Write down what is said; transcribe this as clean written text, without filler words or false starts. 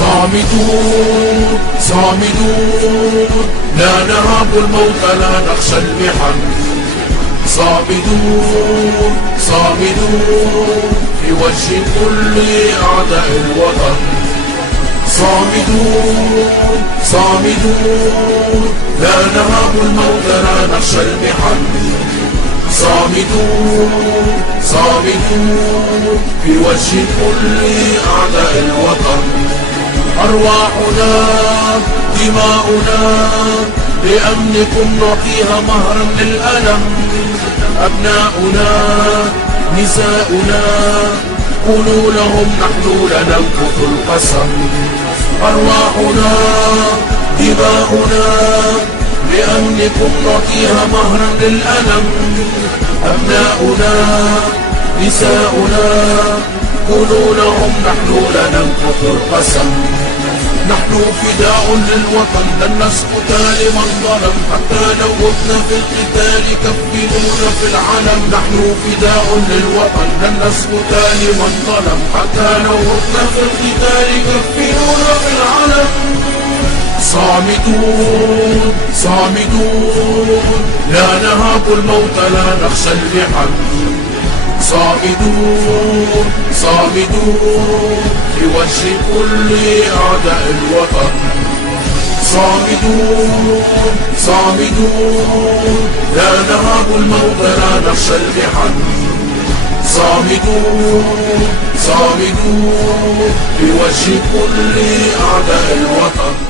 صامدون صامدون لا نهاب الموت لا نخشى المحن. صامدون صامدون في وجه كل أعداء الوطن. صامدون صامدون لا نهاب الموت لا نخشى المحن. صامدون صامدون في وجه كل أعداء الوطن. أرواحنا دماؤنا لأمنكم نعطيها مهرا للألم. أبناؤنا نساؤنا قولوا لهم نحن لننقض القسم. أرواحنا دماؤنا لأمنكم نعطيها مهرا للألم. أبناؤنا نساؤنا قولوا لهم نحن لننقض القسم. نحن فداء للوطن لن نسكت لمن ظلم. حتى لو متنا في القتال كفنونا في العلم. نحن فداء للوطن لن نسكت لمن ظلم. حتى لو متنا في القتال كفنونا في العلم. صامدون صامدون لا نهاب الموت لا نخشى المحن. صامدون صامدون في وجه كل أعداء الوطن. صامدون صامدون لا نهاب الموت لا نخشى المحن. صامدون صامدون في وجه كل أعداء الوطن.